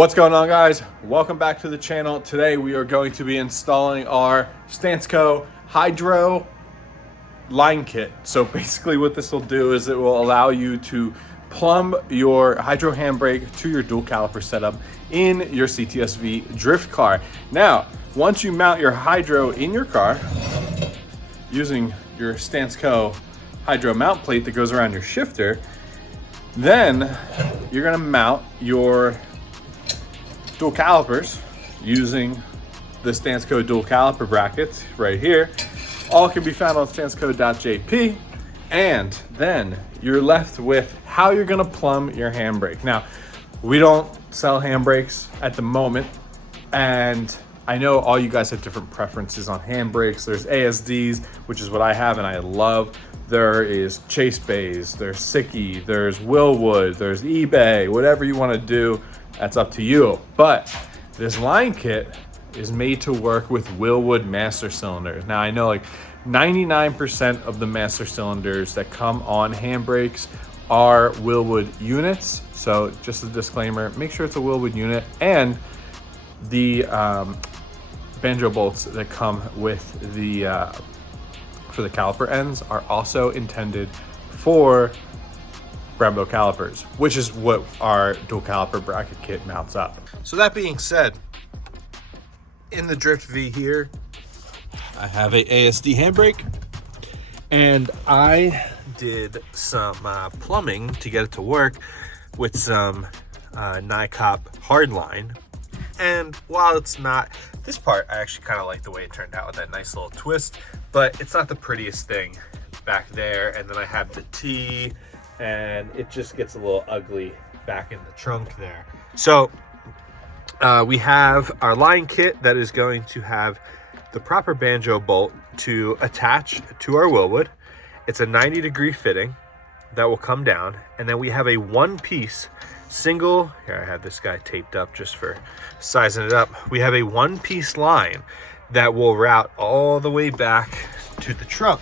What's going on, guys? Welcome back to the channel. Today we are going to be installing our StanceCo Hydro line kit. So basically what this will do is it will allow you to plumb your hydro handbrake to your dual caliper setup in your CTS-V drift car. Now, once you mount your hydro in your car using your StanceCo hydro mount plate that goes around your shifter, then you're gonna mount your dual calipers using the StanceCo dual caliper brackets right here. All can be found on StanceCo.jp. And then you're left with how you're gonna plumb your handbrake. Now, we don't sell handbrakes at the moment, and I know all you guys have different preferences on handbrakes. There's ASDs, which is what I have and I love. There is Chase Bays, there's Sicky, there's Willwood, there's eBay, whatever you wanna do, that's up to you. But this line kit is made to work with Willwood master cylinders. Now I know like 99% of the master cylinders that come on handbrakes are Willwood units. So just a disclaimer, make sure it's a Willwood unit. And the banjo bolts that come with the for the caliper ends are also intended for Brembo calipers, which is what our dual caliper bracket kit mounts up. So that being said, in the Drift V here, I have a ASD handbrake, and I did some plumbing to get it to work with some NICOP hardline. And while it's not, this part, I actually kind of like the way it turned out with that nice little twist, but it's not the prettiest thing back there. And then I have the T, and it just gets a little ugly back in the trunk there. So we have our line kit that is going to have the proper banjo bolt to attach to our Willwood. It's a 90-degree fitting that will come down, and then we have a one-piece single, here I have this guy taped up just for sizing it up. We have a one-piece line that will route all the way back to the trunk.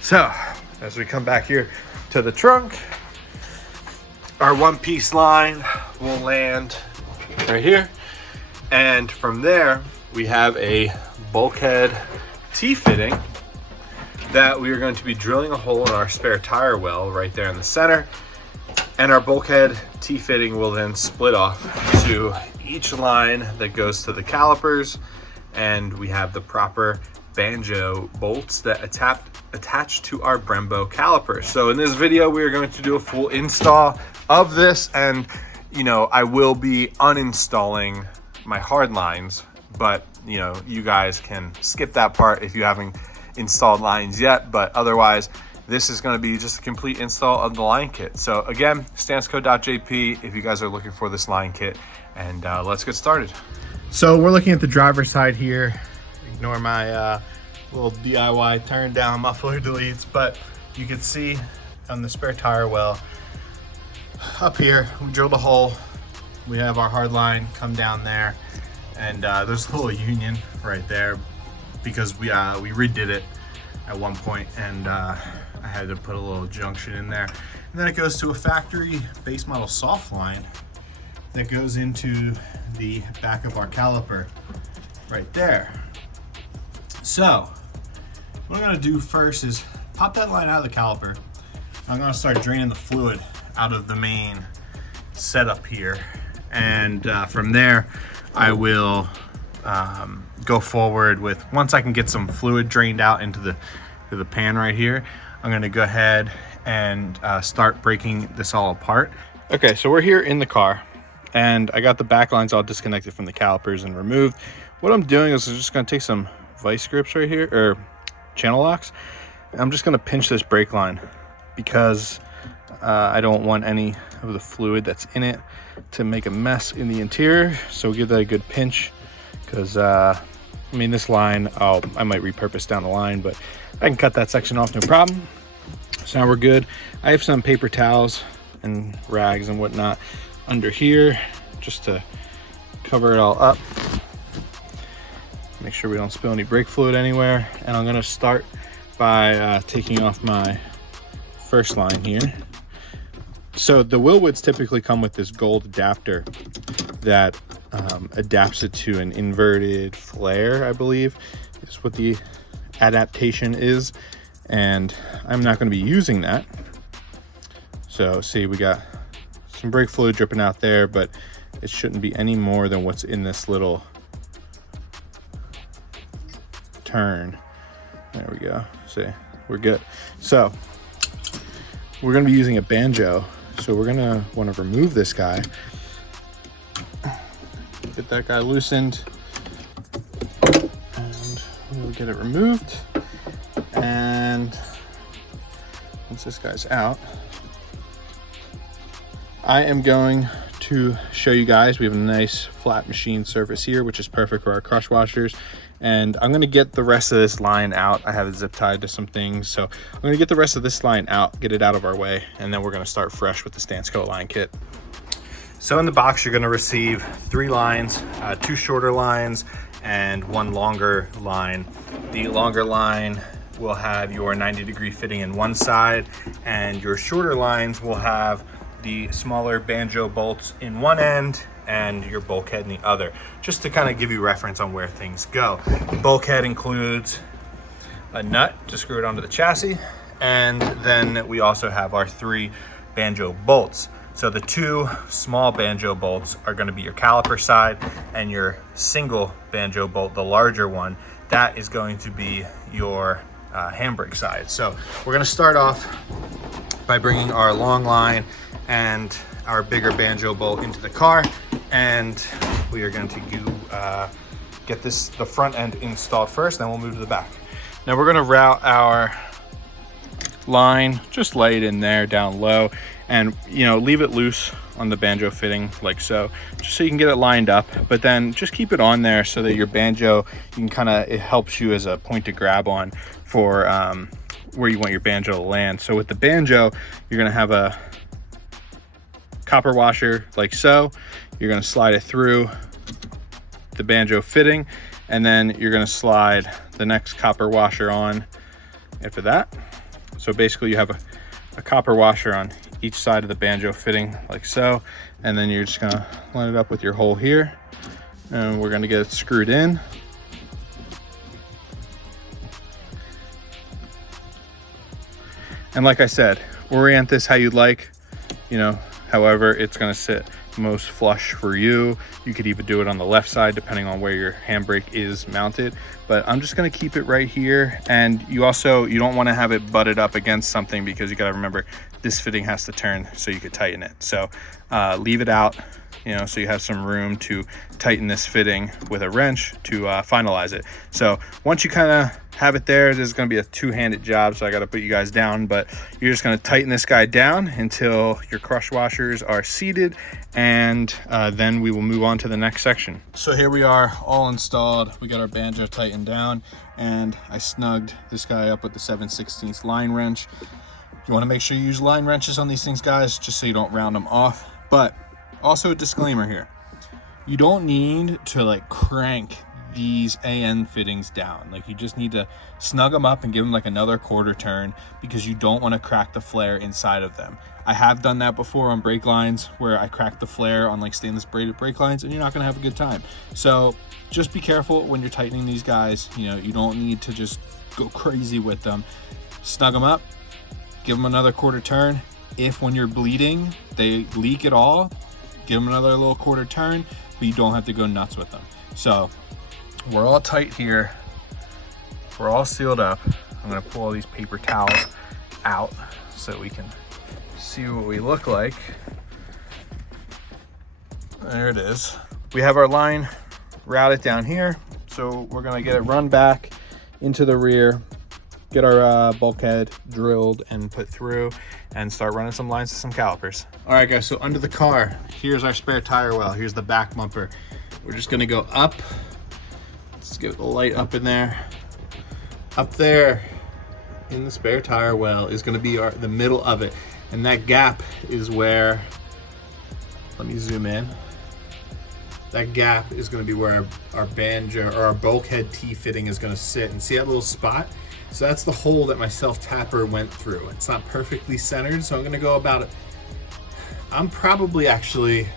So as we come back here to the trunk, our one-piece line will land right here, and from there we have a bulkhead T-fitting that we are going to be drilling a hole in our spare tire well right there in the center, and our bulkhead T-fitting will then split off to each line that goes to the calipers, and we have the proper banjo bolts that attach to our Brembo calipers. So in this video, we are going to do a full install of this, and you know, I will be uninstalling my hard lines, but you know, you guys can skip that part if you haven't installed lines yet. But otherwise, this is going to be just a complete install of the line kit. So again, StanceCo.jp if you guys are looking for this line kit, and let's get started. So we're looking at the driver's side here. Ignore my little DIY turn down muffler deletes, but you can see on the spare tire well up here, we drilled a hole. We have our hard line come down there, and there's a little union right there because we redid it at one point, and I had to put a little junction in there. And then it goes to a factory base model soft line that goes into the back of our caliper right there. So what I'm gonna do first is pop that line out of the caliper. I'm gonna start draining the fluid out of the main setup here. And from there, I will go forward with, once I can get some fluid drained out into the pan right here, I'm gonna go ahead and start breaking this all apart. Okay, so we're here in the car, and I got the back lines all disconnected from the calipers and removed. What I'm doing is I'm just gonna take some vice grips right here, or channel locks. I'm just gonna pinch this brake line because I don't want any of the fluid that's in it to make a mess in the interior. So give that a good pinch, because I mean, this line I might repurpose down the line, but I can cut that section off, no problem. So now we're good. I have some paper towels and rags and whatnot under here just to cover it all up, make sure we don't spill any brake fluid anywhere. And I'm gonna start by taking off my first line here. So the Willwoods typically come with this gold adapter that adapts it to an inverted flare, I believe is what the adaptation is. And I'm not going to be using that. So see, we got some brake fluid dripping out there, but it shouldn't be any more than what's in this little turn. There we go. See, we're good. So we're going to be using a banjo. So we're going to want to remove this guy. Get that guy loosened. And we'll get it removed. And once this guy's out, I am going to show you guys, we have a nice flat machine surface here, which is perfect for our crush washers. And I'm going to get the rest of this line out. I have it zip tied to some things. So I'm going to get the rest of this line out, get it out of our way, and then we're going to start fresh with the StanceCo line kit. So in the box, you're going to receive 3 lines, 2 shorter lines, and 1 longer line. The longer line will have your 90-degree fitting in one side, and your shorter lines will have the smaller banjo bolts in one end and your bulkhead in the other, just to kind of give you reference on where things go. The bulkhead includes a nut to screw it onto the chassis, and then we also have our 3 banjo bolts. So the 2 small banjo bolts are going to be your caliper side, and your single banjo bolt, the larger one, that is going to be your handbrake side. So we're going to start off by bringing our long line and our bigger banjo bolt into the car, and we are going to get the front end installed first, then we'll move to the back. Now we're going to route our line, just lay it in there down low, and leave it loose on the banjo fitting like so, just so you can get it lined up, but then just keep it on there so that your banjo, it helps you as a point to grab on for where you want your banjo to land. So with the banjo, you're going to have a copper washer like so. You're going to slide it through the banjo fitting, and then you're going to slide the next copper washer on after that. So basically you have a copper washer on each side of the banjo fitting like so, and then you're just going to line it up with your hole here, and we're going to get it screwed in. And like I said, orient this how you'd like, however it's going to sit most flush for you. You could even do it on the left side depending on where your handbrake is mounted, but I'm just going to keep it right here. And you don't want to have it butted up against something, because you got to remember this fitting has to turn so you could tighten it. So leave it out, so you have some room to tighten this fitting with a wrench to finalize it. So once you kind of have it there, this is going to be a two-handed job, so I got to put you guys down, but you're just going to tighten this guy down until your crush washers are seated, and then we will move on to the next section. So here we are, all installed. We got our banjo tightened down, and I snugged this guy up with the 7/16 line wrench. You want to make sure you use line wrenches on these things, guys, just so you don't round them off. But also a disclaimer here, you don't need to crank these AN fittings down. You just need to snug them up and give them another quarter turn, because you don't want to crack the flare inside of them. I have done that before on brake lines, where I cracked the flare on stainless braided brake lines, and you're not going to have a good time. So just be careful when you're tightening these guys. You don't need to just go crazy with them. Snug them up, give them another quarter turn. If when you're bleeding they leak at all, give them another little quarter turn, but you don't have to go nuts with them. So we're all tight here, we're all sealed up. I'm going to pull all these paper towels out so we can see what we look like. There it is. We have our line routed down here, so we're going to get it run back into the rear, get our bulkhead drilled and put through, and start running some lines to some calipers. All right, guys, so under the car, here's our spare tire well. Here's the back bumper. We're just gonna go up. Let's get the light up in there. Up there in the spare tire well is gonna be the middle of it. And that gap is where, let me zoom in. That gap is gonna be where our banjo, or our bulkhead T-fitting is gonna sit. And see that little spot? So that's the hole that my self-tapper went through. It's not perfectly centered, so I'm gonna go about it. I'm probably actually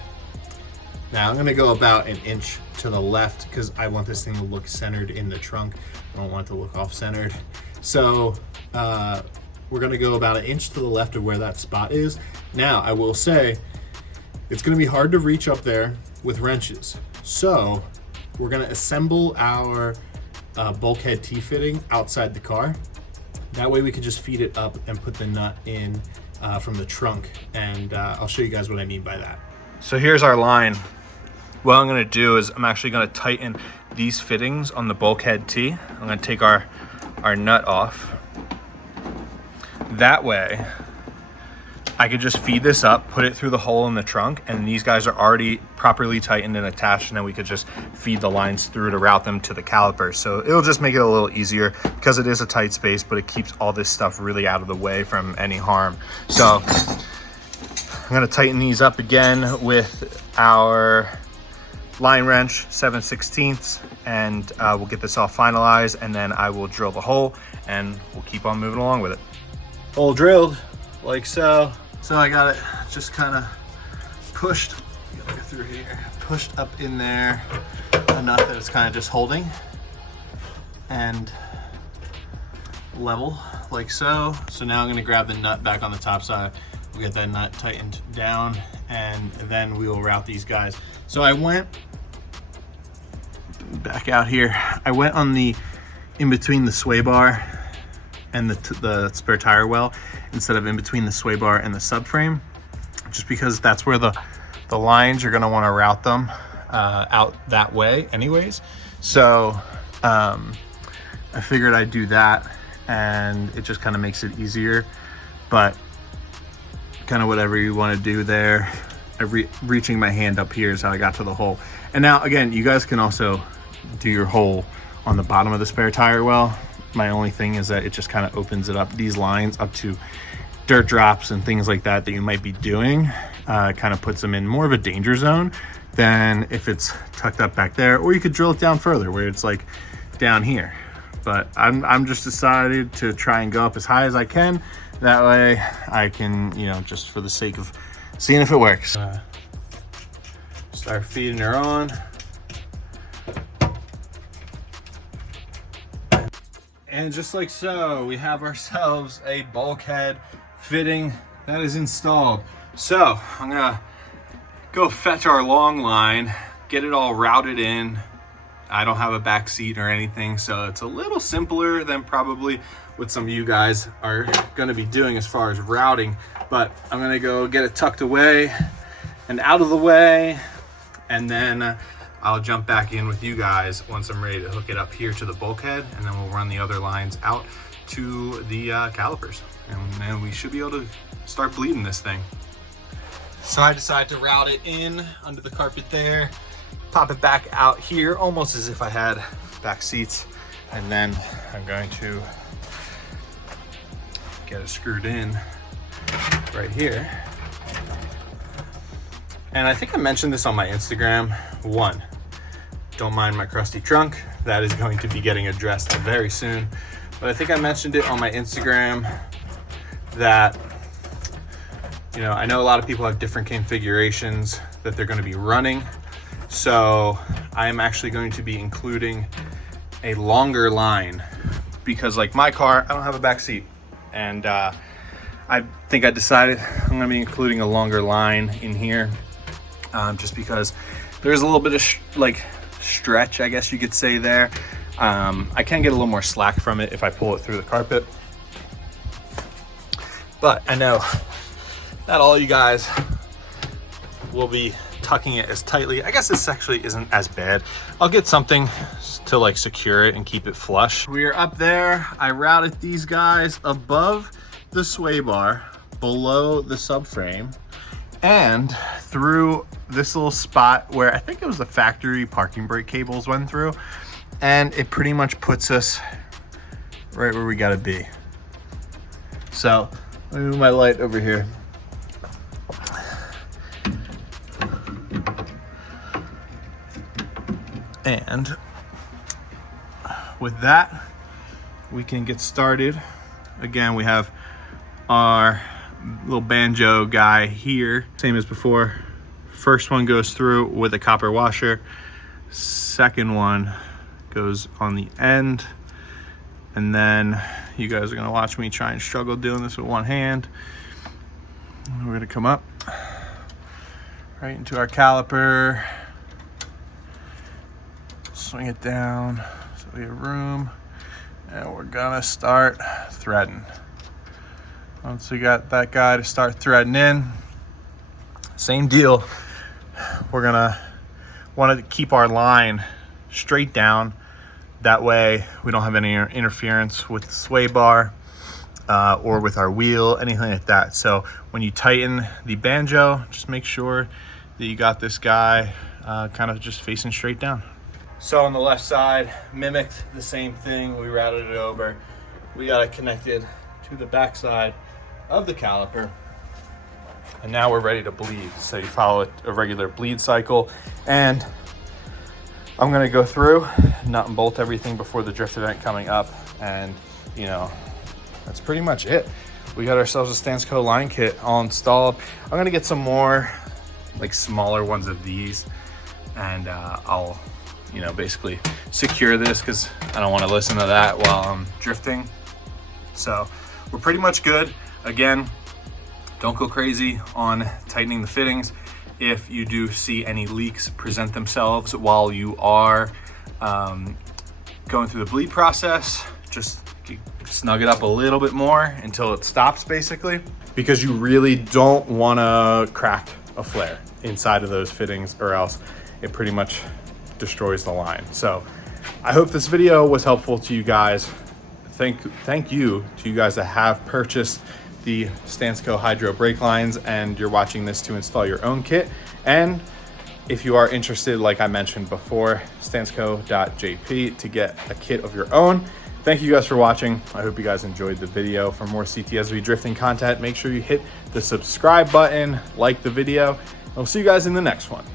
Now I'm gonna go about an inch to the left because I want this thing to look centered in the trunk. I don't want it to look off-centered. So we're gonna go about an inch to the left of where that spot is. Now, I will say, it's gonna be hard to reach up there with wrenches. So we're gonna assemble our bulkhead T-fitting outside the car. That way we can just feed it up and put the nut in from the trunk. And I'll show you guys what I mean by that. So here's our line. What I'm gonna do is I'm actually gonna tighten these fittings on the bulkhead T. I'm gonna take our nut off. That way, I could just feed this up, put it through the hole in the trunk, and these guys are already properly tightened and attached, and then we could just feed the lines through to route them to the calipers. So it'll just make it a little easier because it is a tight space, but it keeps all this stuff really out of the way from any harm. So I'm gonna tighten these up again with our line wrench 7/16, and we'll get this all finalized, and then I will drill the hole and we'll keep on moving along with it. Hole drilled like so. So I got it just kind of pushed through here, pushed up in there enough that it's kind of just holding and level like so. So now I'm gonna grab the nut back on the top side. We'll get that nut tightened down, and then we will route these guys. So I went back out here. I went on the in between the sway bar and the spare tire well instead of in between the sway bar and the subframe, just because that's where the lines you're going to want to route them out that way anyways. So I figured I'd do that, and it just kind of makes it easier. But kind of whatever you want to do there. Reaching my hand up here is how I got to the hole. And now again, you guys can also do your hole on the bottom of the spare tire well. My only thing is that it just kind of opens it up, these lines up to dirt drops and things like that you might be doing. Kind of puts them in more of a danger zone than if it's tucked up back there, or you could drill it down further where it's like down here. But I'm just decided to try and go up as high as I can. That way I can, you know, just for the sake of seeing if it works. Start feeding her on. And just like so, we have ourselves a bulkhead fitting that is installed. So I'm gonna go fetch our long line, get it all routed in. I don't have a back seat or anything, so it's a little simpler than probably what some of you guys are gonna be doing as far as routing. But I'm gonna go get it tucked away and out of the way, and then I'll jump back in with you guys once I'm ready to hook it up here to the bulkhead, and then we'll run the other lines out to the calipers, and then we should be able to start bleeding this thing. So I decided to route it in under the carpet there, pop it back out here almost as if I had back seats, and then I'm going to get it screwed in right here. And I think I mentioned this on my Instagram. One, don't mind my crusty trunk. That is going to be getting addressed very soon. But I think I mentioned it on my Instagram that, you know, I know a lot of people have different configurations that they're going to be running. So I am actually going to be including a longer line because, like my car, I don't have a back seat. And I think I decided I'm going to be including a longer line in here just because there's a little bit of stretch, I guess you could say there. I can get a little more slack from it if I pull it through the carpet. But I know not all you guys will be tucking it as tightly. I guess this actually isn't as bad. I'll get something to like secure it and keep it flush. We are up there. I routed these guys above the sway bar, below the subframe, and through this little spot where I think it was the factory parking brake cables went through, and it pretty much puts us right where we gotta be. So let me move my light over here. And with that, we can get started. Again, we have our little banjo guy here, same as before, First one goes through with a copper washer. Second one goes on the end. And then you guys are gonna watch me try and struggle doing this with one hand. We're gonna come up right into our caliper, swing it down so we have room, and we're gonna start threading. Once we got that guy to start threading in, same deal. We're gonna want to keep our line straight down. That way we don't have any interference with the sway bar or with our wheel, anything like that. So when you tighten the banjo, just make sure that you got this guy kind of just facing straight down. So on the left side, mimicked the same thing. We routed it over. We got it connected to the back side of the caliper. And now we're ready to bleed. So you follow a regular bleed cycle. And I'm gonna go through, nut and bolt everything before the drift event coming up. And you know, that's pretty much it. We got ourselves a StanceCo line kit all installed. I'm gonna get some more like smaller ones of these, and I'll, you know, basically secure this because I don't want to listen to that while I'm drifting. So we're pretty much good. Again, don't go crazy on tightening the fittings. If you do see any leaks present themselves while you are going through the bleed process, just snug it up a little bit more until it stops, basically, because you really don't want to crack a flare inside of those fittings, or else it pretty much destroys the line. So I hope this video was helpful to you guys. Thank you to you guys that have purchased the StanceCo Hydro brake lines and you're watching this to install your own kit. And if you are interested, like I mentioned before, StanceCo.jp to get a kit of your own. Thank you guys for watching. I hope you guys enjoyed the video. For more CTS-V drifting content, make sure you hit the subscribe button, like the video, and we'll see you guys in the next one.